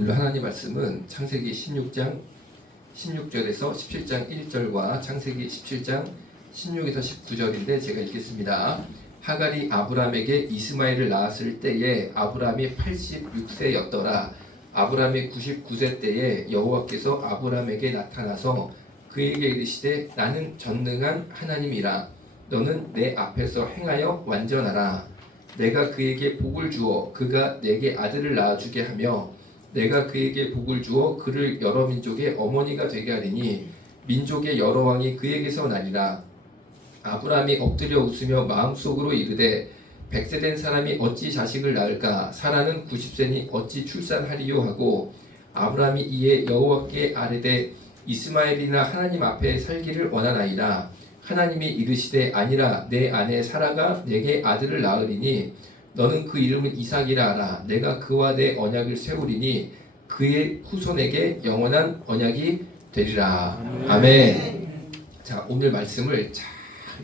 오늘 하나님 말씀은 창세기 16장 16절에서 17장 1절과 창세기 17장 16에서 19절인데 제가 읽겠습니다. 하갈이 아브람에게 이스마엘을 낳았을 때에 아브람이 86세였더라. 아브람이 99세 때에 여호와께서 아브람에게 나타나서 그에게 이르시되 나는 전능한 하나님이라 너는 내 앞에서 행하여 완전하라 내가 그에게 복을 주어 그가 내게 아들을 낳아주게 하며 내가 그에게 복을 주어 그를 여러 민족의 어머니가 되게 하리니 민족의 여러 왕이 그에게서 나리라. 아브라함이 엎드려 웃으며 마음속으로 이르되 백세 된 사람이 어찌 자식을 낳을까? 사라는 90세니 어찌 출산하리요? 하고 아브라함이 이에 여호와께 아뢰되 이스마엘이나 하나님 앞에 살기를 원하나이다. 하나님이 이르시되 아니라 내 아내 사라가 내게 아들을 낳으리니 너는 그 이름을 이삭이라 하라. 내가 그와 내 언약을 세우리니 그의 후손에게 영원한 언약이 되리라. 아멘. 자 오늘 말씀을 잘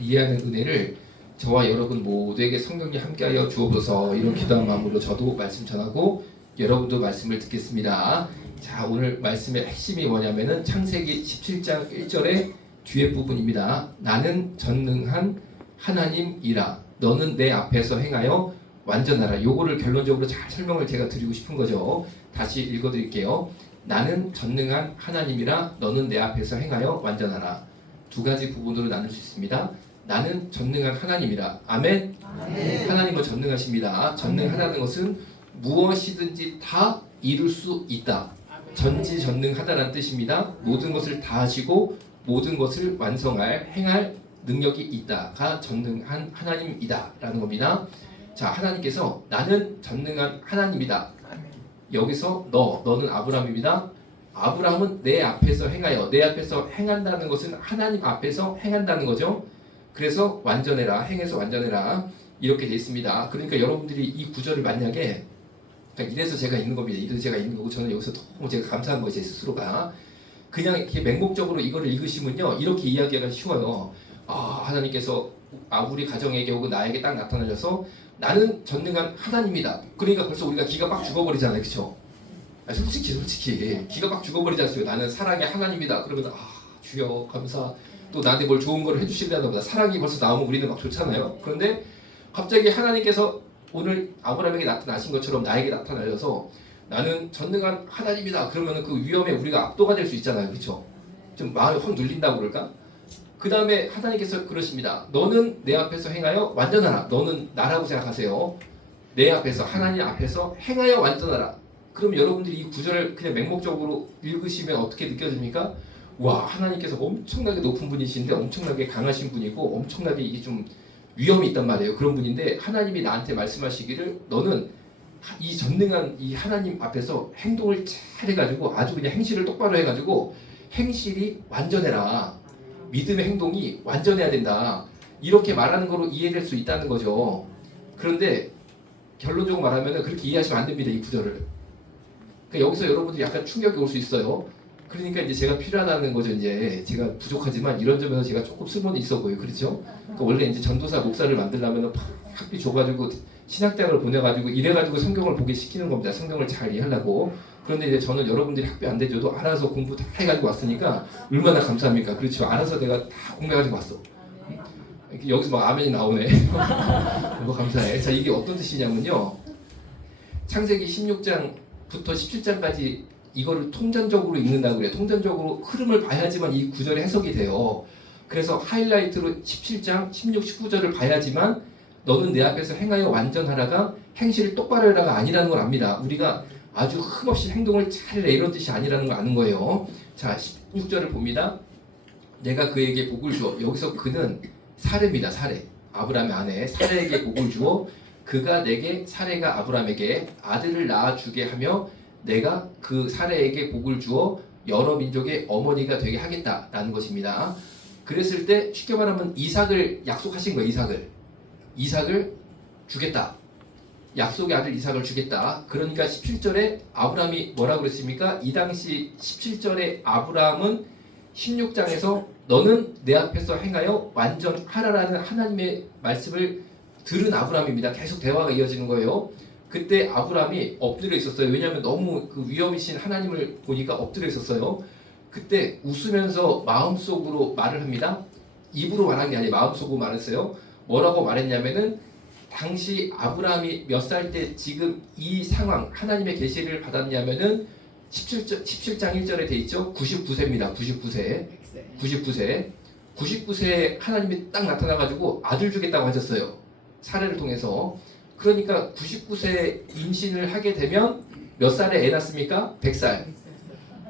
이해하는 은혜를 저와 여러분 모두에게 성령이 함께하여 주옵소서. 이런 기도한 마음으로 저도 말씀 전하고 여러분도 말씀을 듣겠습니다. 자 오늘 말씀의 핵심이 뭐냐면은 창세기 17장 1절의 뒤에 부분입니다. 나는 전능한 하나님이라. 너는 내 앞에서 행하여 완전하라. 요거를 결론적으로 잘 설명을 제가 드리고 싶은 거죠. 다시 읽어드릴게요. 나는 전능한 하나님이라 너는 내 앞에서 행하여 완전하라. 두 가지 부분으로 나눌 수 있습니다. 나는 전능한 하나님이라. 아멘. 하나님은 전능하십니다. 전능하다는 것은 무엇이든지 다 이룰 수 있다. 전지전능하다라는 뜻입니다. 모든 것을 다 하시고 모든 것을 완성할 행할 능력이 있다가 전능한 하나님이다라는 겁니다. 자, 하나님께서 나는 전능한 하나님이다. 여기서 너, 너는 아브라함입니다. 아브라함은 내 앞에서 행하여 내 앞에서 행한다는 것은 하나님 앞에서 행한다는 거죠. 그래서 완전해라, 행해서 완전해라 이렇게 돼 있습니다. 그러니까 여러분들이 이 구절을 만약에 그러니까 이래서 제가 읽는 겁니다. 이래서 제가 읽는 거고 저는 여기서 너무 제가 감사한 거제 스스로가 그냥 이렇게 맹목적으로 이거를 읽으시면요 이렇게 이야기하기가 쉬워요. 아 하나님께서 아 우리 가정에게 혹은 나에게 딱 나타나셔서 나는 전능한 하나님이다. 그러니까 벌써 우리가 기가 빡 죽어버리잖아요, 그렇죠? 아, 솔직히 솔직히 기가 빡 죽어버리지 않습니까? 나는 사랑의 하나님이다. 그러면 아 주여 감사. 또 나한테 뭘 좋은 걸 해주신다는 보다 사랑이 벌써 나오면 우리는 막 좋잖아요. 그런데 갑자기 하나님께서 오늘 아브라함에게 나타나신 것처럼 나에게 나타나셔서 나는 전능한 하나님이다. 그러면 그 위험에 우리가 압도가 될 수 있잖아요. 그렇죠? 좀 마음이 확 눌린다고 그럴까? 그 다음에 하나님께서 그러십니다. 너는 내 앞에서 행하여 완전하라. 너는 나라고 생각하세요. 내 앞에서 하나님 앞에서 행하여 완전하라. 그럼 여러분들이 이 구절을 그냥 맹목적으로 읽으시면 어떻게 느껴집니까? 와 하나님께서 엄청나게 높은 분이신데 엄청나게 강하신 분이고 엄청나게 이게 좀 위험이 있단 말이에요. 그런 분인데 하나님이 나한테 말씀하시기를 너는 이 전능한 이 하나님 앞에서 행동을 잘 해가지고 아주 그냥 행실을 똑바로 해가지고 행실이 완전해라. 믿음의 행동이 완전해야 된다. 이렇게 말하는 거로 이해될 수 있다는 거죠. 그런데 결론적으로 말하면 그렇게 이해하시면 안 됩니다. 이 구절을. 그러니까 여기서 여러분들이 약간 충격이 올 수 있어요. 그러니까 이제 제가 필요하다는 거죠. 이제 제가 부족하지만 이런 점에서 제가 조금 쓸모는 있어 보여요. 그렇죠? 그러니까 원래 이제 전도사 목사를 만들려면 학비 줘가지고 신학대학을 보내가지고 이래가지고 성경을 보게 시키는 겁니다. 성경을 잘 이해하려고. 그런데 이제 저는 여러분들이 학비 안 대줘도 알아서 공부 다 해가지고 왔으니까 얼마나 감사합니까? 그렇죠. 알아서 내가 다 공부해가지고 왔어. 여기서 막 아멘이 나오네. 너무 감사해. 자, 이게 어떤 뜻이냐면요. 창세기 16장부터 17장까지 이거를 통전적으로 읽는다고 그래요. 통전적으로 흐름을 봐야지만 이 구절이 해석이 돼요. 그래서 하이라이트로 17장, 16, 19절을 봐야지만 너는 내 앞에서 행하여 완전하라가 행실을 똑바로 해라가 아니라는 걸 압니다. 우리가 아주 흠없이 행동을 잘해 이런 뜻이 아니라는 걸 아는 거예요. 자, 16절을 봅니다. 내가 그에게 복을 주어 여기서 그는 사례입니다. 사례. 아브라함의 아내 사례에게 복을 주어 그가 내게 사례가 아브라함에게 아들을 낳아 주게 하며 내가 그 사례에게 복을 주어 여러 민족의 어머니가 되게 하겠다라는 것입니다. 그랬을 때 쉽게 말하면 이삭을 약속하신 거예요. 이삭을 이삭을 주겠다. 약속의 아들 이삭을 주겠다. 그러니까 17절에 아브라함이 뭐라고 그랬습니까? 이 당시 17절에 아브라함은 16장에서 너는 내 앞에서 행하여 완전하라라는 하나님의 말씀을 들은 아브라함입니다. 계속 대화가 이어지는 거예요. 그때 아브라함이 엎드려 있었어요. 왜냐하면 너무 그 위험이신 하나님을 보니까 엎드려 있었어요. 그때 웃으면서 마음속으로 말을 합니다. 입으로 말한 게 아니라 마음속으로 말했어요. 뭐라고 말했냐면은 당시 아브라함이 몇 살 때 지금 이 상황 하나님의 계시를 받았냐면은 17장, 17장 1절에 돼 있죠. 99세입니다. 99세. 99세. 99세에 하나님이 딱 나타나가지고 아들 주겠다고 하셨어요. 사례를 통해서. 그러니까 99세 임신을 하게 되면 몇 살에 애 낳습니까? 100살.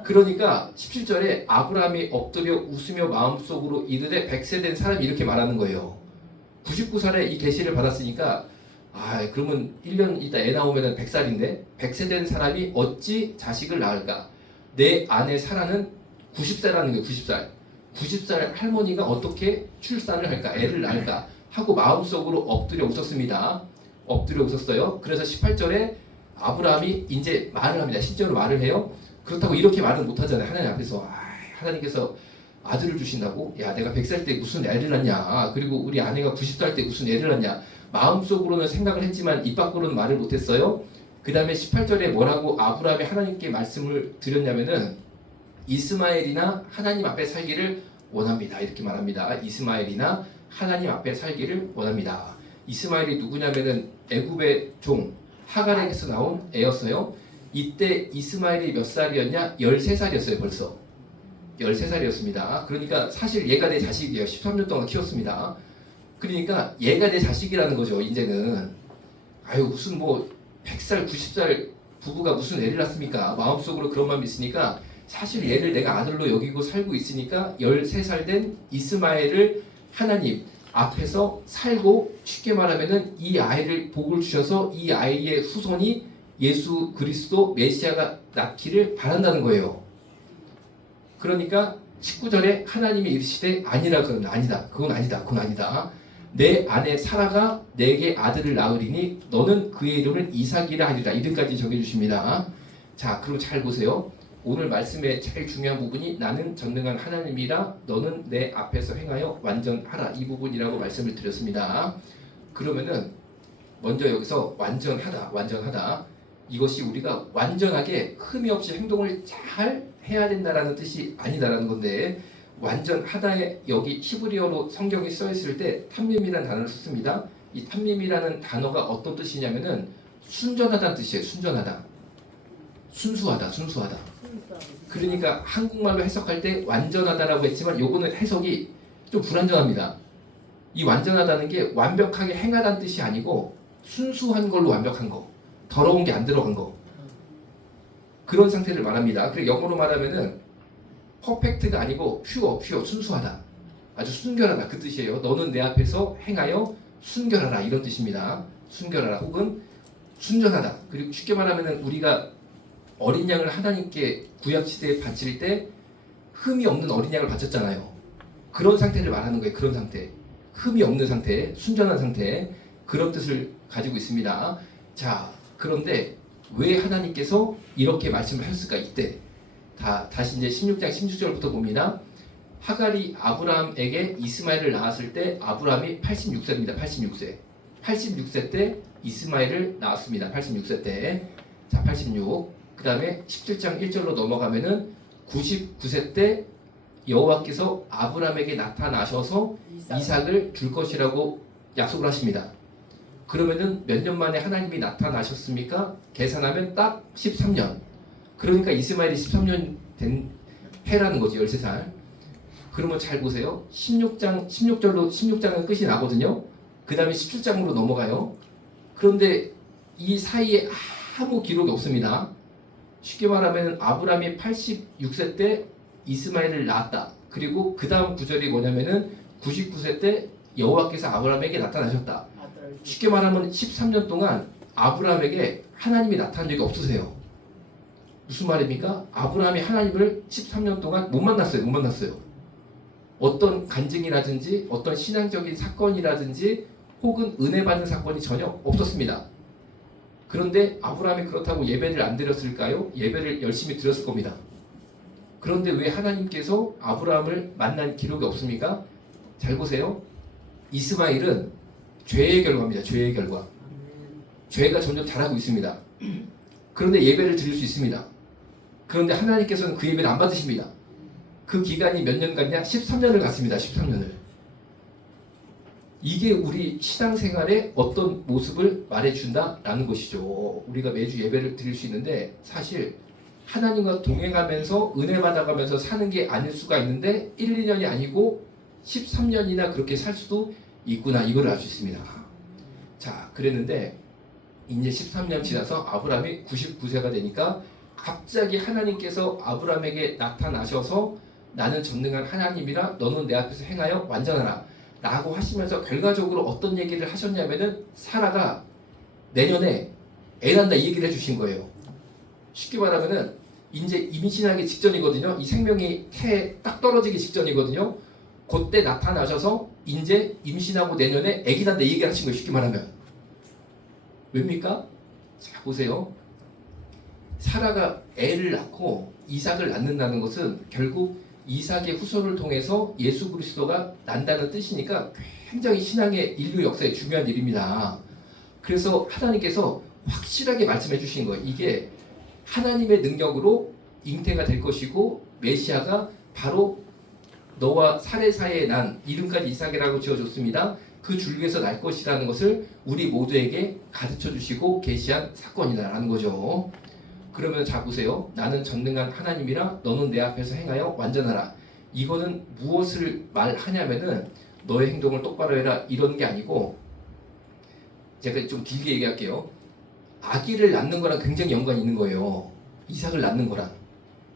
그러니까 17절에 아브라함이 엎드려 웃으며 마음속으로 이르되 100세 된 사람이 이렇게 말하는 거예요. 99살에 이 계시를 받았으니까 아 그러면 1년 있다 애 나오면 100살인데 100세 된 사람이 어찌 자식을 낳을까? 내 아내 사라는 90세라는 거예요. 90살. 90살 할머니가 어떻게 출산을 할까? 애를 낳을까? 하고 마음속으로 엎드려 웃었습니다. 엎드려 웃었어요. 그래서 18절에 아브라함이 이제 말을 합니다. 실제로 말을 해요. 그렇다고 이렇게 말은 못하잖아요. 하나님 앞에서 아, 하나님께서 아들을 주신다고? 야 내가 100살 때 무슨 애를 낳냐? 그리고 우리 아내가 90살 때 무슨 애를 낳냐? 마음속으로는 생각을 했지만 입 밖으로는 말을 못했어요. 그 다음에 18절에 뭐라고 아브라함이 하나님께 말씀을 드렸냐면은 이스마엘이나 하나님 앞에 살기를 원합니다. 이렇게 말합니다. 이스마엘이나 하나님 앞에 살기를 원합니다. 이스마엘이 누구냐면은 애굽의 종 하갈에게서 나온 애였어요. 이때 이스마엘이 몇 살이었냐? 13살이었어요, 벌써. 13살이었습니다. 그러니까 사실 얘가 내 자식이에요. 13년 동안 키웠습니다. 그러니까 얘가 내 자식이라는 거죠, 이제는. 아유, 무슨 뭐 100살, 90살 부부가 무슨 애를 낳습니까? 마음속으로 그런 마음이 있으니까 사실 얘를 내가 아들로 여기고 살고 있으니까 13살 된 이스마엘을 하나님 앞에서 살고 쉽게 말하면은 이 아이를 복을 주셔서 이 아이의 후손이 예수 그리스도 메시아가 낳기를 바란다는 거예요. 그러니까 19절에 하나님이 이르시되 아니라 그러면 아니다. 그건 아니다. 그건 아니다. 내 아내 사라가 내게 아들을 낳으리니 너는 그의 이름을 이삭이라 하리라. 이름까지 적해 주십니다. 자, 그럼 잘 보세요. 오늘 말씀의 제일 중요한 부분이 나는 전능한 하나님이라 너는 내 앞에서 행하여 완전하라. 이 부분이라고 말씀을 드렸습니다. 그러면은 먼저 여기서 완전하다. 완전하다. 이것이 우리가 완전하게 흠이 없이 행동을 잘 해야 된다라는 뜻이 아니다라는 건데 완전 하다에 여기 히브리어로 성경이 써 있을 때 탐밈이라는 단어를 썼습니다. 이 탐밈이라는 단어가 어떤 뜻이냐면은 순전하다는 뜻이에요. 순전하다. 순수하다. 순수하다. 그러니까 한국말로 해석할 때 완전하다라고 했지만 요거는 해석이 좀 불완전합니다. 이 완전하다는 게 완벽하게 행하다는 뜻이 아니고 순수한 걸로 완벽한 거. 더러운 게 안 들어간 거. 그런 상태를 말합니다. 그리고 영어로 말하면은 퍼펙트가 아니고 퓨어, 퓨어, 순수하다. 아주 순결하다. 그 뜻이에요. 너는 내 앞에서 행하여 순결하라. 이런 뜻입니다. 순결하라. 혹은 순전하다. 그리고 쉽게 말하면은 우리가 어린 양을 하나님께 구약 시대에 바칠 때 흠이 없는 어린 양을 바쳤잖아요. 그런 상태를 말하는 거예요. 그런 상태. 흠이 없는 상태, 순전한 상태. 그런 뜻을 가지고 있습니다. 자, 그런데 왜 하나님께서 이렇게 말씀을 하셨을까 이때 다 다시 이제 16장 16절부터 봅니다. 하갈이 아브라함에게 이스마엘을 낳았을 때 아브라함이 86세입니다. 86세. 86세 때 이스마엘을 낳았습니다. 86세 때. 자, 86. 그 다음에 17장 1절로 넘어가면은 99세 때 여호와께서 아브라함에게 나타나셔서 이삭을 줄 것이라고 약속을 하십니다. 그러면은 몇 년 만에 하나님이 나타나셨습니까? 계산하면 딱 13년. 그러니까 이스마엘이 13년 된 해라는 거죠. 13살. 그러면 잘 보세요. 16장 16절로 16장은 끝이 나거든요. 그 다음에 17장으로 넘어가요. 그런데 이 사이에 아무 기록이 없습니다. 쉽게 말하면 아브라함이 86세 때 이스마엘을 낳았다. 그리고 그 다음 구절이 뭐냐면은 99세 때 여호와께서 아브라함에게 나타나셨다. 쉽게 말하면 13년 동안 아브라함에게 하나님이 나타난 적이 없으세요. 무슨 말입니까? 아브라함이 하나님을 13년 동안 못 만났어요. 못 만났어요. 어떤 간증이라든지 어떤 신앙적인 사건이라든지 혹은 은혜 받는 사건이 전혀 없었습니다. 그런데 아브라함이 그렇다고 예배를 안 드렸을까요? 예배를 열심히 드렸을 겁니다. 그런데 왜 하나님께서 아브라함을 만난 기록이 없습니까? 잘 보세요. 이스마일은 죄의 결과입니다. 죄의 결과. 죄가 점점 자라고 있습니다. 그런데 예배를 드릴 수 있습니다. 그런데 하나님께서는 그 예배를 안 받으십니다. 그 기간이 몇년 갔냐? 13년을 갔습니다. 13년을. 이게 우리 신앙생활의 어떤 모습을 말해준다라는 것이죠. 우리가 매주 예배를 드릴 수 있는데 사실 하나님과 동행하면서 은혜 받아가면서 사는 게 아닐 수가 있는데 1, 2년이 아니고 13년이나 그렇게 살 수도 있구나 이걸 알 수 있습니다. 자, 그랬는데 이제 13년 지나서 아브라함이 99세가 되니까 갑자기 하나님께서 아브라함에게 나타나셔서 나는 전능한 하나님이라 너는 내 앞에서 행하여 완전하라 라고 하시면서 결과적으로 어떤 얘기를 하셨냐면은 사라가 내년에 애 낳는다 이 얘기를 해주신 거예요. 쉽게 말하면은 이제 임신하기 직전이거든요. 이 생명이 태에 딱 떨어지기 직전이거든요. 그때 나타나셔서 이제 임신하고 내년에 낳는다 이 얘기를 하신 거예요. 쉽게 말하면 왜입니까? 자 보세요. 사라가 애를 낳고 이삭을 낳는다는 것은 결국 이삭의 후손을 통해서 예수 그리스도가 난다는 뜻이니까 굉장히 신앙의 인류 역사에 중요한 일입니다. 그래서 하나님께서 확실하게 말씀해 주신 거예요. 이게 하나님의 능력으로 잉태가 될 것이고 메시아가 바로 너와 사례 사이에 난 이름까지 이삭이라고 지어줬습니다. 그 줄기에서 날 것이라는 것을 우리 모두에게 가르쳐 주시고 계시한 사건이다라는 거죠. 그러면 자 보세요. 나는 전능한 하나님이라 너는 내 앞에서 행하여 완전하라. 이거는 무엇을 말하냐면은 너의 행동을 똑바로 해라 이런 게 아니고 제가 좀 길게 얘기할게요. 아기를 낳는 거랑 굉장히 연관이 있는 거예요. 이삭을 낳는 거랑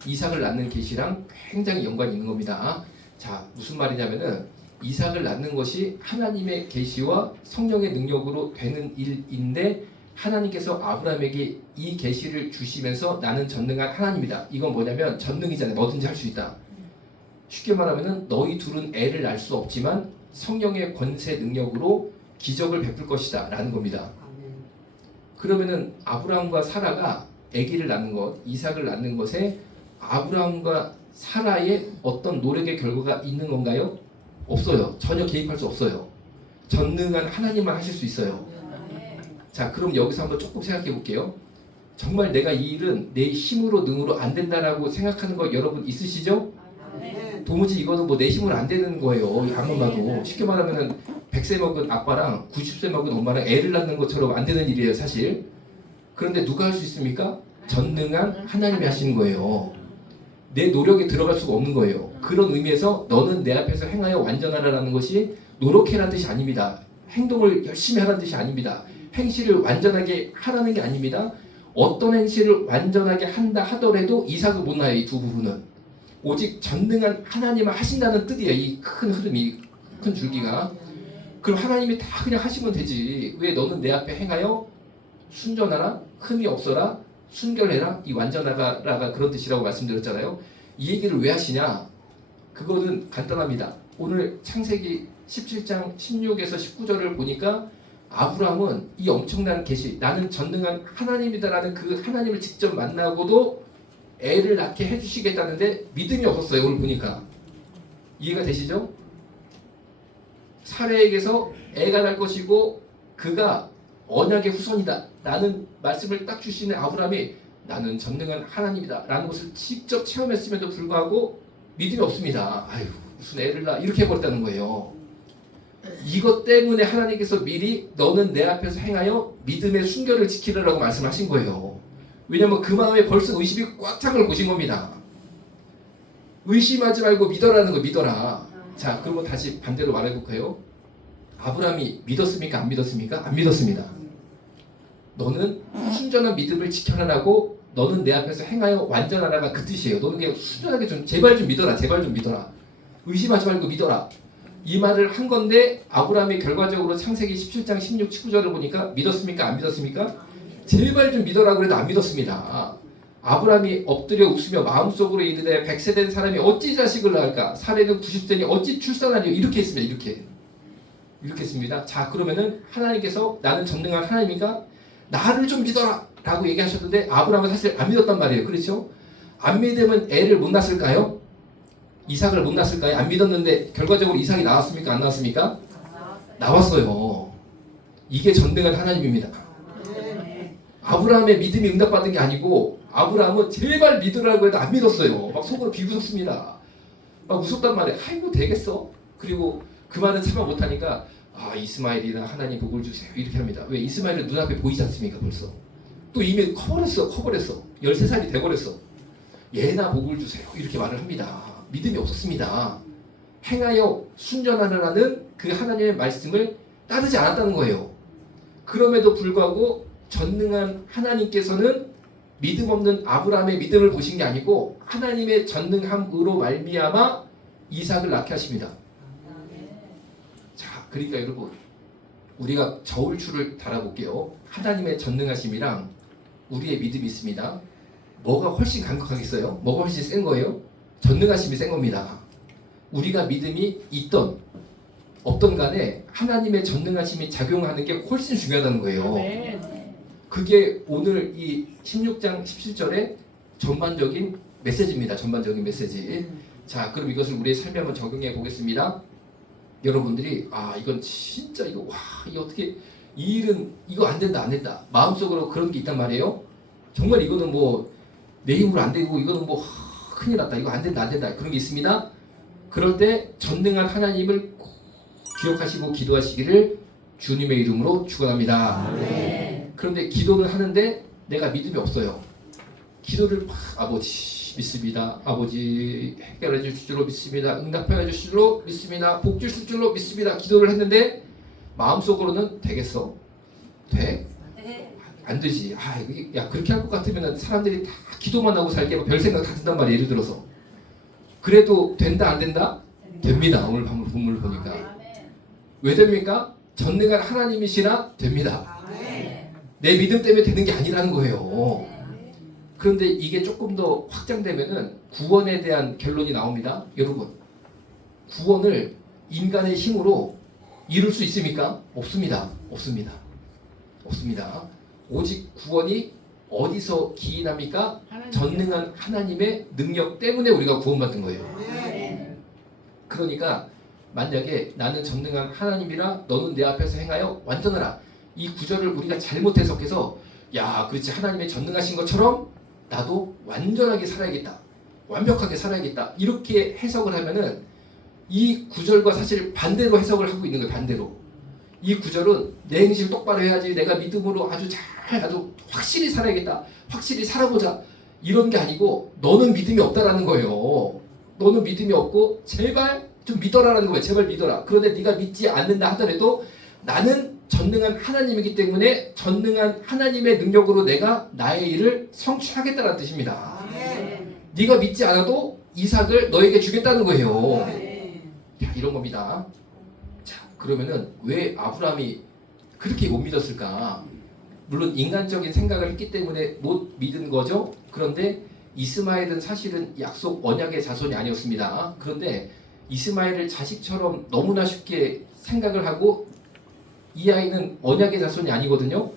이삭을 낳는 계시랑 굉장히 연관이 있는 겁니다. 자 무슨 말이냐면은 이삭을 낳는 것이 하나님의 계시와 성령의 능력으로 되는 일인데 하나님께서 아브라함에게 이 계시를 주시면서 나는 전능한 하나님이다. 이건 뭐냐면 전능이잖아요. 뭐든지 할 수 있다. 쉽게 말하면은 너희 둘은 애를 낳을 수 없지만 성령의 권세 능력으로 기적을 베풀 것이다라는 겁니다. 그러면은 아브라함과 사라가 아기를 낳는 것, 이삭을 낳는 것에 아브라함과 사라의 어떤 노력의 결과가 있는 건가요? 없어요. 전혀 개입할 수 없어요. 전능한 하나님만 하실 수 있어요. 자, 그럼 여기서 한번 조금 생각해 볼게요. 정말 내가 이 일은 내 힘으로 능으로 안 된다라고 생각하는 거 여러분 있으시죠? 도무지 이거는 뭐 내 힘으로 안 되는 거예요. 아무 봐도 쉽게 말하면은 100세 먹은 아빠랑 90세 먹은 엄마랑 애를 낳는 것처럼 안 되는 일이에요, 사실. 그런데 누가 할 수 있습니까? 전능한 하나님이 하시는 거예요. 내 노력이 들어갈 수가 없는 거예요. 그런 의미에서 너는 내 앞에서 행하여 완전하라라는 것이 노력해라는 뜻이 아닙니다. 행동을 열심히 하라는 뜻이 아닙니다. 행실을 완전하게 하라는 게 아닙니다. 어떤 행실을 완전하게 한다 하더라도 이삭을 못 나요. 이 두 부분은 오직 전능한 하나님을 하신다는 뜻이에요. 이 큰 흐름이 큰 줄기가 그럼 하나님이 다 그냥 하시면 되지. 왜 너는 내 앞에 행하여 순전하라, 흠이 없어라, 순결해라, 이 완전하라가 그런 뜻이라고 말씀드렸잖아요. 이 얘기를 왜 하시냐? 그거는 간단합니다. 오늘 창세기 17장 16에서 19절을 보니까 아브라함은 이 엄청난 계시, 나는 전능한 하나님이다라는 그 하나님을 직접 만나고도 애를 낳게 해주시겠다는데 믿음이 없었어요. 오늘 보니까 이해가 되시죠? 사례에게서 애가 날 것이고 그가 언약의 후손이다. 라는 말씀을 딱 주시는 아브라함이 나는 전능한 하나님이다. 라는 것을 직접 체험했음에도 불구하고 믿음이 없습니다. 아유, 무슨 애를 낳아. 이렇게 해버렸다는 거예요. 이것 때문에 하나님께서 미리 너는 내 앞에서 행하여 믿음의 순결을 지키라고 말씀하신 거예요. 왜냐면 그 마음에 벌써 의심이 꽉 찬 걸 보신 겁니다. 의심하지 말고 믿어라는 거 믿어라. 자, 그러면 다시 반대로 말해볼까요? 아브라함이 믿었습니까? 안 믿었습니까? 안 믿었습니다. 너는 순전한 믿음을 지켜라라고 너는 내 앞에서 행하여 완전하라가 그 뜻이에요. 너는 그냥 순전하게 좀 제발 좀 믿어라. 제발 좀 믿어라. 의심하지 말고 믿어라. 이 말을 한 건데 아브라함이 결과적으로 창세기 17장 16, 19절을 보니까 믿었습니까? 안 믿었습니까? 제발 좀 믿어라 그래도 안 믿었습니다. 아브라함이 엎드려 웃으며 마음속으로 이르되 100세 된 사람이 어찌 자식을 낳을까? 사례는 90세니 어찌 출산하리요? 이렇게 했습니다. 이렇게. 이렇게 했습니다. 자 그러면은 하나님께서 나는 전능한 하나님이니까 나를 좀 믿어라 라고 얘기하셨는데 아브라함은 사실 안 믿었단 말이에요. 그렇죠? 안 믿으면 애를 못 낳았을까요? 이삭을 못 낳았을까요? 안 믿었는데 결과적으로 이삭이 나왔습니까? 안 나왔습니까? 나왔어요. 이게 전능한 하나님입니다. 아브라함의 믿음이 응답받은 게 아니고 아브라함은 제발 믿으라고 해도 안 믿었어요. 막 속으로 비웃었습니다. 막 웃었단 말이에요. 아이고 되겠어? 그리고 그 말은 참아 못하니까 아 이스마엘이나 하나님 복을 주세요 이렇게 합니다. 왜 이스마엘은 눈앞에 보이지 않습니까 벌써? 또 이미 커버렸어 커버렸어 13살이 돼버렸어. 얘나 복을 주세요 이렇게 말을 합니다. 믿음이 없었습니다. 행하여 순전하라는 그 하나님의 말씀을 따르지 않았다는 거예요. 그럼에도 불구하고 전능한 하나님께서는 믿음 없는 아브라함의 믿음을 보신 게 아니고 하나님의 전능함으로 말미암아 이삭을 낳게 하십니다. 자, 그러니까 여러분 우리가 저울추를 달아볼게요. 하나님의 전능하심이랑 우리의 믿음이 있습니다. 뭐가 훨씬 강력하겠어요? 뭐가 훨씬 센 거예요? 전능하심이 센 겁니다. 우리가 믿음이 있던 없던 간에 하나님의 전능하심이 작용하는 게 훨씬 중요하다는 거예요. 그게 오늘 이 16장 17절의 전반적인 메시지입니다. 전반적인 메시지. 자, 그럼 이것을 우리의 삶에 한번 적용해 보겠습니다. 여러분들이 아 이건 진짜 이거 와 이거 어떻게 이 일은 이거 안 된다 안 된다 마음속으로 그런 게 있단 말이에요. 정말 이거는 뭐 내 힘으로 안 되고 이거는 뭐 하, 큰일 났다 이거 안 된다 안 된다 그런 게 있습니다. 그럴 때 전능한 하나님을 꼭 기억하시고 기도하시기를 주님의 이름으로 축원합니다. 그런데 기도를 하는데 내가 믿음이 없어요. 기도를 막 아버지 믿습니다. 아버지 해결해 주실 줄로 믿습니다. 응답하여 주실 줄로 믿습니다. 복 주실 줄로 믿습니다. 기도를 했는데 마음속으로는 되겠어? 돼? 안 되지. 아, 야 그렇게 할 것 같으면 사람들이 다 기도만 하고 살게 별 생각 다 든단 말이야. 예를 들어서. 그래도 된다 안 된다? 됩니다. 오늘 밤 본문을 보니까 왜 됩니까? 전능한 하나님이시나 됩니다. 내 믿음 때문에 되는 게 아니라는 거예요. 그런데 이게 조금 더 확장되면은 구원에 대한 결론이 나옵니다. 여러분, 구원을 인간의 힘으로 이룰 수 있습니까? 없습니다. 없습니다. 없습니다. 오직 구원이 어디서 기인합니까? 전능한 하나님의 능력 때문에 우리가 구원받은 거예요. 그러니까 만약에 나는 전능한 하나님이라 너는 내 앞에서 행하여 완전하라. 이 구절을 우리가 잘못 해석해서 야 그렇지 하나님의 전능하신 것처럼 나도 완전하게 살아야겠다. 완벽하게 살아야겠다. 이렇게 해석을 하면은 이 구절과 사실 반대로 해석을 하고 있는 거예요. 반대로. 이 구절은 내 행실 똑바로 해야지 내가 믿음으로 아주 잘 아주 확실히 살아야겠다. 확실히 살아보자. 이런 게 아니고 너는 믿음이 없다라는 거예요. 너는 믿음이 없고 제발 좀 믿어라라는 거예요. 제발 믿어라. 그런데 네가 믿지 않는다 하더라도 나는 전능한 하나님이기 때문에 전능한 하나님의 능력으로 내가 나의 일을 성취하겠다는 뜻입니다. 네가 믿지 않아도 이삭을 너에게 주겠다는 거예요. 자, 이런 겁니다. 자, 그러면은 왜 아브라함이 그렇게 못 믿었을까? 물론 인간적인 생각을 했기 때문에 못 믿은 거죠. 그런데 이스마엘은 사실은 약속 언약의 자손이 아니었습니다. 그런데 이스마엘을 자식처럼 너무나 쉽게 생각을 하고 이 아이는 언약의 자손이 아니거든요.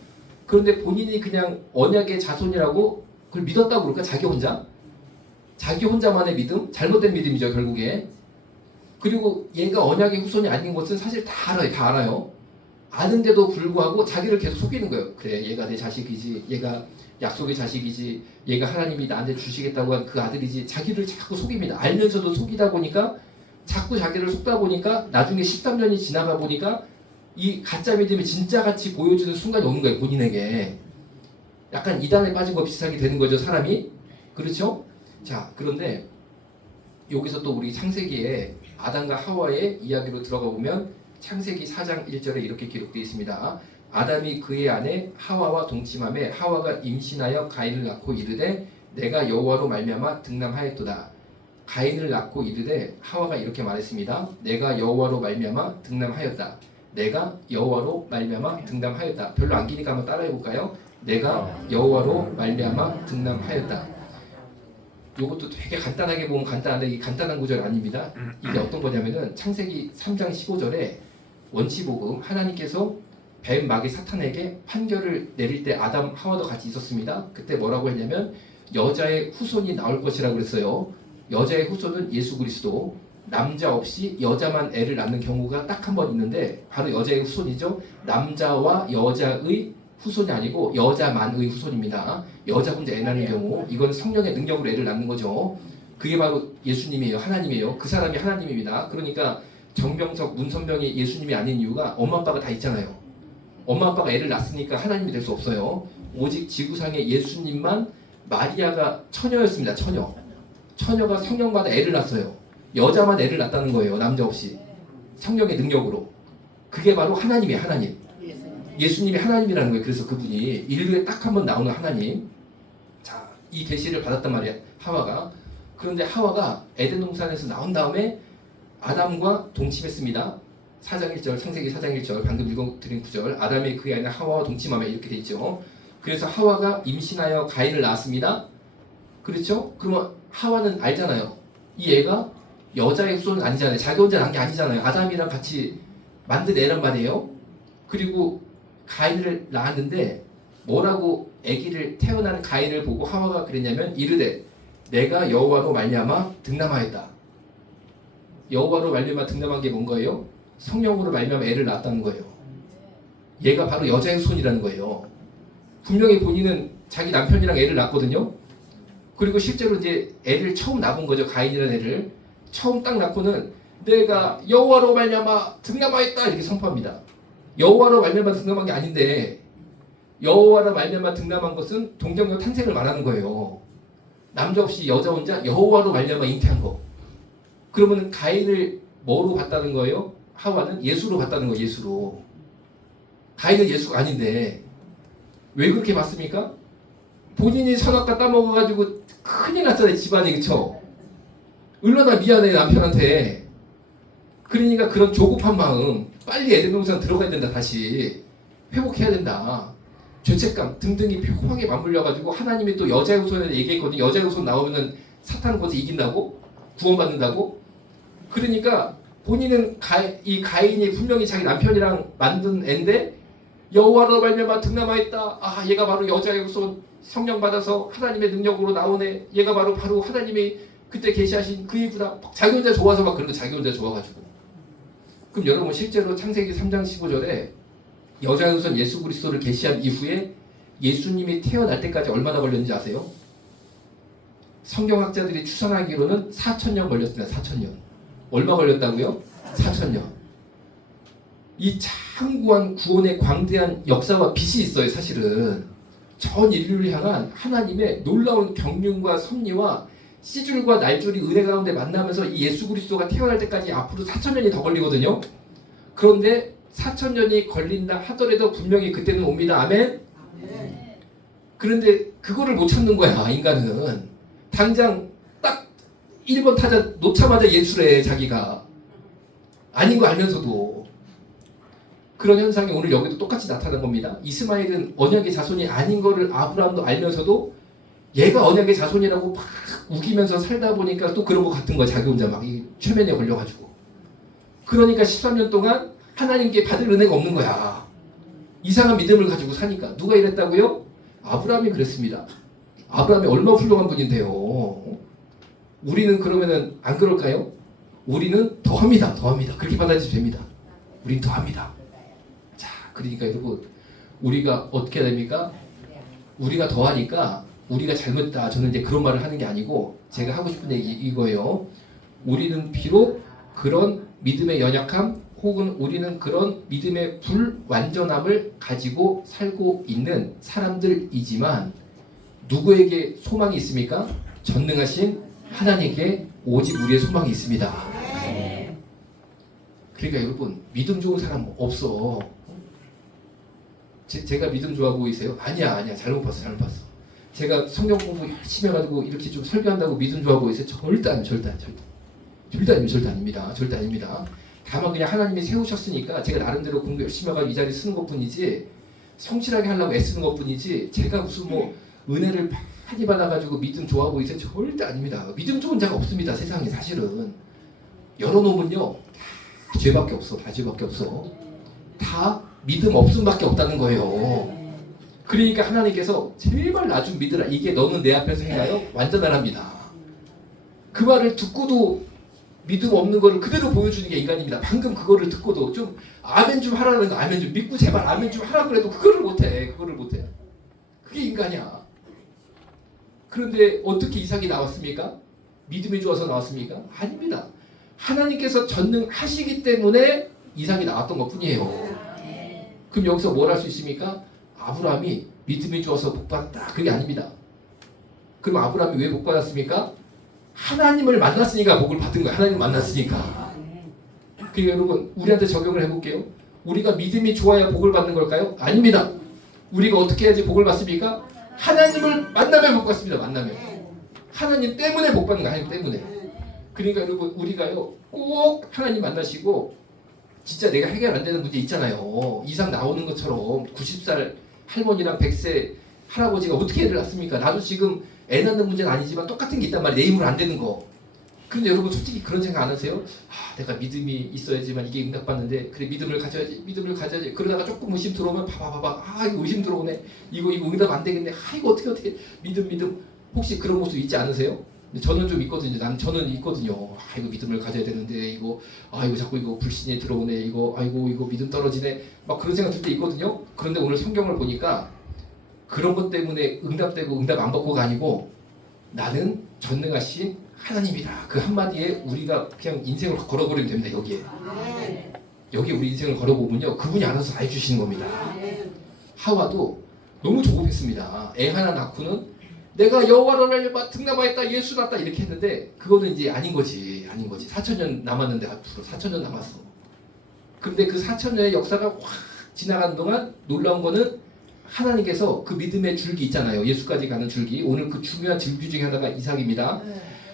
그런데 본인이 그냥 언약의 자손이라고 그걸 믿었다고 그럴까? 자기 혼자? 자기 혼자만의 믿음? 잘못된 믿음이죠, 결국에. 그리고 얘가 언약의 후손이 아닌 것은 사실 다 알아요, 다 알아요. 아는데도 불구하고 자기를 계속 속이는 거예요. 그래, 얘가 내 자식이지, 얘가 약속의 자식이지, 얘가 하나님이 나한테 주시겠다고 한 그 아들이지, 자기를 자꾸 속입니다. 알면서도 속이다 보니까 자꾸 자기를 속다 보니까 나중에 13년이 지나가 보니까 이 가짜 믿음이 진짜 같이 보여주는 순간이 오는 거예요, 본인에게. 약간 이단에 빠진 거 비슷하게 되는 거죠, 사람이. 그렇죠? 자, 그런데 여기서 또 우리 창세기에 아담과 하와의 이야기로 들어가 보면 창세기 4장 1절에 이렇게 기록되어 있습니다. 아담이 그의 아내 하와와 동침함에 하와가 임신하여 가인을 낳고 이르되 내가 여호와로 말미암아 등남하였도다. 가인을 낳고 이르되 하와가 이렇게 말했습니다. 내가 여호와로 말미암아 등남하였다. 내가 여호와로 말미암아 등남하였다. 별로 안 기니까 한번 따라해 볼까요? 내가 여호와로 말미암아 등남하였다. 이것도 되게 간단하게 보면 간단한데 이 간단한 구절 아닙니다. 이게 어떤 거냐면은 창세기 3장 15절에 원치복음 하나님께서 뱀 마귀 사탄에게 판결을 내릴 때 아담 하와도 같이 있었습니다. 그때 뭐라고 했냐면 여자의 후손이 나올 것이라고 그랬어요. 여자의 후손은 예수 그리스도 남자 없이 여자만 애를 낳는 경우가 딱 한 번 있는데 바로 여자의 후손이죠. 남자와 여자의 후손이 아니고 여자만의 후손입니다. 여자분자 애 낳는 경우 이건 성령의 능력으로 애를 낳는 거죠. 그게 바로 예수님이에요. 하나님이에요. 그 사람이 하나님입니다. 그러니까 정병석, 문선병이 예수님이 아닌 이유가 엄마 아빠가 다 있잖아요. 엄마 아빠가 애를 낳았으니까 하나님이 될 수 없어요. 오직 지구상에 예수님만 마리아가 처녀였습니다. 처녀. 처녀가 성령받아 애를 낳았어요. 여자만 애를 낳았다는 거예요. 남자 없이. 성령의 능력으로. 그게 바로 하나님이에요. 하나님. 예수님이 하나님이라는 거예요. 그래서 그분이 인류에 딱 한 번 나오는 하나님. 자, 이 계시를 받았단 말이야. 하와가. 그런데 하와가 에덴 동산에서 나온 다음에 아담과 동침했습니다. 4장 1절, 창세기 4장 1절, 방금 읽어드린 9절, 아담의 그의 아내 하와와 동침하며 이렇게 돼 있죠. 그래서 하와가 임신하여 가인을 낳았습니다. 그렇죠? 그러면 하와는 알잖아요. 이 애가 여자의 후손은 아니잖아요. 자기 혼자 낳은 게 아니잖아요. 아담이랑 같이 만든 애란 말이에요. 그리고 가인을 낳았는데 뭐라고 아기를 태어난 가인을 보고 하와가 그랬냐면 이르되 내가 여호와로 말미암아 등남하였다. 여호와로 말미암아 등남한 게 뭔가요? 성령으로 말미암아 애를 낳았다는 거예요. 얘가 바로 여자의 손이라는 거예요. 분명히 본인은 자기 남편이랑 애를 낳거든요. 그리고 실제로 이제 애를 처음 낳은 거죠. 가인이라는 애를 처음 딱 낳고는 내가 여호와로 말미암아 등남하였다 이렇게 선포합니다. 여호와로 말미암아 등남한 게 아닌데 여호와로 말미암아 등남한 것은 동정녀 탄생을 말하는 거예요. 남자 없이 여자 혼자 여호와로 말미암아 잉태한 거. 그러면 가인을 뭐로 봤다는 거예요? 하와는 예수로 봤다는 거예요. 예수로. 가인은 예수가 아닌데 왜 그렇게 봤습니까? 본인이 선악과 따먹어가지고 큰일 났잖아요. 집안이 그쵸? 얼마나 미안해 남편한테. 그러니까 그런 조급한 마음 빨리 에덴 동산 들어가야 된다 다시 회복해야 된다. 죄책감 등등이 묘하게 맞물려가지고 하나님이 또 여자의 후손에 얘기했거든요. 여자의 후손 나오면은 사탄은 거기서 이긴다고 구원받는다고. 그러니까 본인은 가, 이 가인이 분명히 자기 남편이랑 만든 애인데 여호와로 말미암아 등남하였다. 아 얘가 바로 여자의 후손 성령 받아서 하나님의 능력으로 나오네. 얘가 바로 바로 하나님이 그때 계시하신 그 이구나. 자기 혼자 좋아서 막 그런 거 자기 혼자 좋아가지고. 그럼 여러분 실제로 창세기 3장 15절에 여자의 후손 예수 그리스도를 계시한 이후에 예수님이 태어날 때까지 얼마나 걸렸는지 아세요? 성경학자들이 추산하기로는 4천년 걸렸습니다. 4천년. 얼마 걸렸다고요? 4천년. 이 창구한 구원의 광대한 역사와 빛이 있어요, 사실은. 전 인류를 향한 하나님의 놀라운 경륜과 섭리와 씨줄과 날줄이 은혜 가운데 만나면서 이 예수 그리스도가 태어날 때까지 앞으로 4천 년이 더 걸리거든요. 그런데 4천 년이 걸린다 하더라도 분명히 그때는 옵니다. 아멘. 그런데 그거를 못 찾는 거야 인간은. 당장 딱 1번 타자 놓자마자 예수래 자기가. 아닌 거 알면서도. 그런 현상이 오늘 여기도 똑같이 나타난 겁니다. 이스마엘은 언약의 자손이 아닌 거를 아브라함도 알면서도 얘가 언약의 자손이라고 막 우기면서 살다 보니까 또 그런 것 같은 거야. 자기 혼자 막 이 최면에 걸려가지고. 그러니까 13년 동안 하나님께 받을 은혜가 없는 거야. 이상한 믿음을 가지고 사니까. 누가 이랬다고요? 아브라함이 그랬습니다. 아브라함이 얼마나 훌륭한 분인데요. 우리는 그러면은 안 그럴까요? 우리는 더합니다. 더합니다. 그렇게 받아들이면 됩니다. 우린 더합니다. 자, 그러니까 여러분 우리가 어떻게 됩니까? 우리가 더하니까 우리가 잘못했다. 저는 이제 그런 말을 하는 게 아니고 제가 하고 싶은 얘기 이거예요. 우리는 비록 그런 믿음의 연약함 혹은 우리는 그런 믿음의 불완전함을 가지고 살고 있는 사람들이지만 누구에게 소망이 있습니까? 전능하신 하나님께 오직 우리의 소망이 있습니다. 그러니까 여러분 믿음 좋은 사람 없어. 제, 제가 믿음 좋아 보이세요? 아니야 아니야 잘못 봤어 잘못 봤어. 제가 성경 공부 열심히 해가지고 이렇게 좀 설교한다고 믿음 좋아 보이세요? 절대 아니 절대 아니 절대 절대 아닙니다 절대 아닙니다 절대 아닙니다. 다만 그냥 하나님이 세우셨으니까 제가 나름대로 공부 열심히 해가지고 이 자리 쓰는 것 뿐이지 성실하게 하려고 애쓰는 것 뿐이지 제가 무슨 뭐 은혜를 많이 받아가지고 믿음 좋아 보이세요? 절대 아닙니다. 믿음 좋은 자가 없습니다 세상에 사실은 열어놓으면요 다 죄밖에 없어 다 죄밖에 없어 다 믿음 없음밖에 없다는 거예요. 그러니까 하나님께서 제발 나 좀 믿으라. 이게 너는 내 앞에서 행하여 완전하랍니다. 그 말을 듣고도 믿음 없는 거를 그대로 보여주는 게 인간입니다. 방금 그거를 듣고도 좀 아멘 좀 하라는 거 아멘 좀 믿고 제발 아멘 좀 하라 그래도 그거를 못해. 그거를 못해. 그게 인간이야. 그런데 어떻게 이삭이 나왔습니까? 믿음이 좋아서 나왔습니까? 아닙니다. 하나님께서 전능하시기 때문에 이삭이 나왔던 것 뿐이에요. 그럼 여기서 뭘 할 수 있습니까? 아브라함이 믿음이 좋아서 복받았다. 그게 아닙니다. 그럼 아브라함이 왜 복받았습니까? 하나님을 만났으니까 복을 받은 거예요. 하나님을 만났으니까. 그러니까 여러분 우리한테 적용을 해볼게요. 우리가 믿음이 좋아야 복을 받는 걸까요? 아닙니다. 우리가 어떻게 해야지 복을 받습니까? 하나님을 만나면 복 받습니다. 만나면 하나님 때문에 복 받는 거예요. 하나님 때문에. 그러니까 여러분 우리가요 꼭 하나님 만나시고 진짜 내가 해결 안 되는 문제 있잖아요. 이상 나오는 것처럼 90살 할머니랑 100세 할아버지가 어떻게 애를 낳습니까? 나도 지금 애 낳는 문제는 아니지만 똑같은 게 있단 말이에요. 내 힘으로 안 되는 거. 근데 여러분 솔직히 그런 생각 안 하세요? 아, 내가 믿음이 있어야지만 이게 응답받는데 그래 믿음을 가져야지 믿음을 가져야지 그러다가 조금 의심 들어오면 봐봐 봐봐 아 이거 의심 들어오네 이거 이거 응답 안 되겠네 아 이거 어떻게 어떻게 믿음 믿음 혹시 그런 모습 있지 않으세요? 저는 좀 있거든요. 난 저는 있거든요. 아 이거 믿음을 가져야 되는데 이거 아 이거 자꾸 이거 불신이 들어오네. 이거 아이고 이거 믿음 떨어지네. 막 그런 생각 들 때 있거든요. 그런데 오늘 성경을 보니까 그런 것 때문에 응답되고 응답 안 받고가 아니고 나는 전능하신 하나님이다. 그 한마디에 우리가 그냥 인생을 걸어버리면 됩니다. 여기에 여기 우리 인생을 걸어보면요 그분이 알아서 다 해주시는 겁니다. 하와도 너무 조급했습니다. 애 하나 낳고는 내가 여호와를 등남하였다 예수 낳다 이렇게 했는데 그거는 이제 아닌 거지 아닌 거지 4천 년 남았는데 앞으로 4천 년 남았어. 근데 그 4천 년의 역사가 확 지나가는 동안 놀라운 거는 하나님께서 그 믿음의 줄기 있잖아요. 예수까지 가는 줄기. 오늘 그 중요한 줄기 중에 하나가 이삭입니다.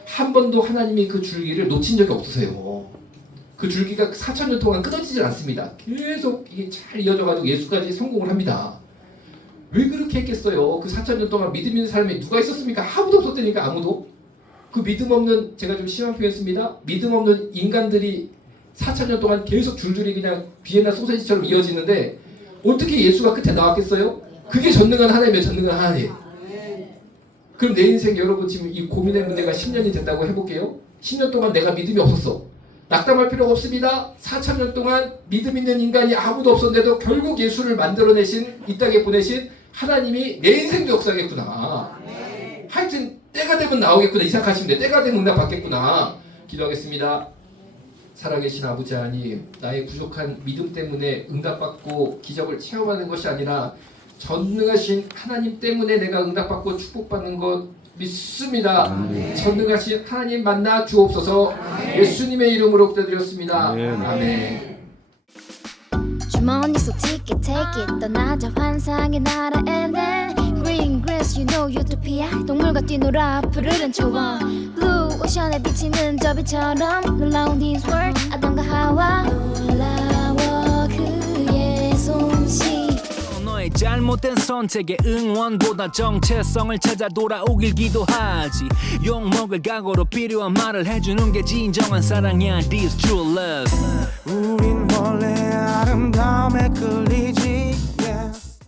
한 번도 하나님이 그 줄기를 놓친 적이 없으세요. 그 줄기가 4천 년 동안 끊어지질 않습니다. 계속 이게 잘 이어져가지고 예수까지 성공을 합니다. 왜 그렇게 했겠어요? 그 4천 년 동안 믿음 있는 사람이 누가 있었습니까? 아무도 없었다니까 아무도. 그 믿음 없는 제가 좀 심한 표현했습니다. 믿음 없는 인간들이 4천 년 동안 계속 줄줄이 그냥 비엔나 소세지처럼 이어지는데 어떻게 예수가 끝에 나왔겠어요? 그게 전능한 하나님이에요. 전능한 하나님. 그럼 내 인생 여러분 지금 이 고민의 문제가 10년이 됐다고 해볼게요. 10년 동안 내가 믿음이 없었어. 낙담할 필요가 없습니다. 4천 년 동안 믿음 있는 인간이 아무도 없었는데도 결국 예수를 만들어내신 이 땅에 보내신 하나님이 내 인생도 역사하겠구나. 하여튼 때가 되면 나오겠구나. 이삭하시면 돼. 때가 되면 응답 받겠구나. 기도하겠습니다. 살아계신 아버지 하나님, 나의 부족한 믿음 때문에 응답받고 기적을 체험하는 것이 아니라 전능하신 하나님 때문에 내가 응답받고 축복받는 것 믿습니다. 전능하신 하나님 만나 주옵소서. 예수님의 이름으로 기도드렸습니다. 아멘. 아멘. 주머니 속 ticket take it 떠나자 환상의 나라 and then green grass you know utopia 동물과 뛰놀아 푸르른 초원 blue 오션에 비치는 저 빛처럼 놀라운 this world 아담과 하와 놀라 잘못된 선택에 응원보다 정체성을 찾아 돌아오길 기도하지. 욕먹을 각오로 필요한 말을 해주는 게 진정한 사랑이야. This true love. 우린 원래 아름다움에 끌리지